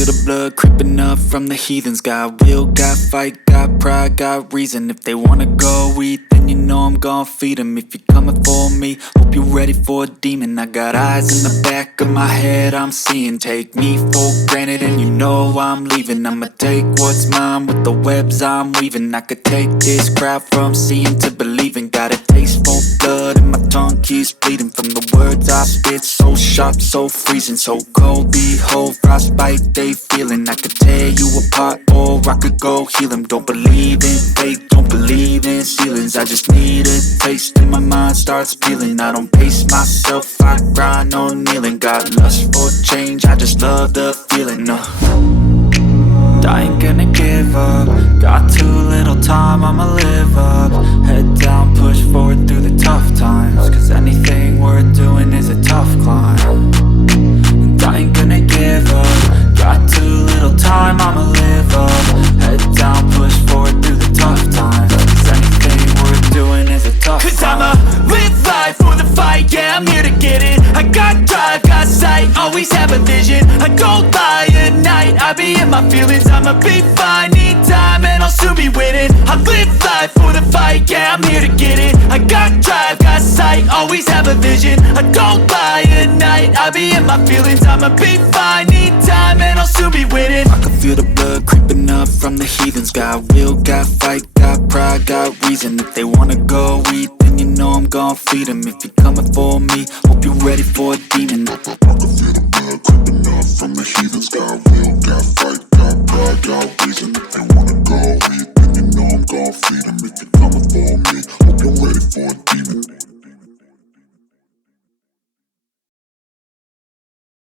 feel the blood creeping up from the heathens. Got will, got fight, got pride, got reason. If they wanna go eat, then you know I'm gon' feed them. If you're coming for me, hope you're ready for a demon. I got eyes in the back of my head, I'm seeing. Take me for granted and you know I'm leaving. I'ma take what's mine with the webs I'm weaving. I could take this crowd from seeing to believing. Got a taste for blood and my tongue keeps bleeding from the words I spit. So sharp, so freezing, so cold. Behold, frostbite they feeling. I could tear you apart or I could go heal them. Don't believe in fate, don't believe in ceilings. I just need a taste and my mind starts peeling. I don't pace myself, I grind on kneeling. Got lust for change, I just love the feeling. I ain't gonna give up. Got too little time, I'ma live up. Head down, push forward through the tough times. Cause anything worth doing is a tough climb. And I ain't gonna give up. Got too little time, I'ma live up. Head down, push forward through the tough times. Cause anything worth doing is a tough climb. Cause I'ma live life for the fight, yeah, I'm here to get it. I got drive, got sight, always have a vision. I don't lie at night, I be in my feelings. I'ma be fine, need time and I'll soon be winning. I live life for the fight, yeah, I'm here to get it. I got drive, got sight, always have a vision. I don't lie at night, I be in my feelings. I'ma be fine, need time and I'll soon be winning. I can feel the blood creeping up from the heathens. Got will, got fight, got pride, got reason. If they wanna go eat, then you know I'm gon' feed them. If you're coming for me, hope you're ready for a demon. I can feel the blood creeping up from the heathens. Got will, got fight, got pride, got reason. If they wanna go eat, then you know I'm gon' feed them. If you're coming for me, hope you're ready for a demon.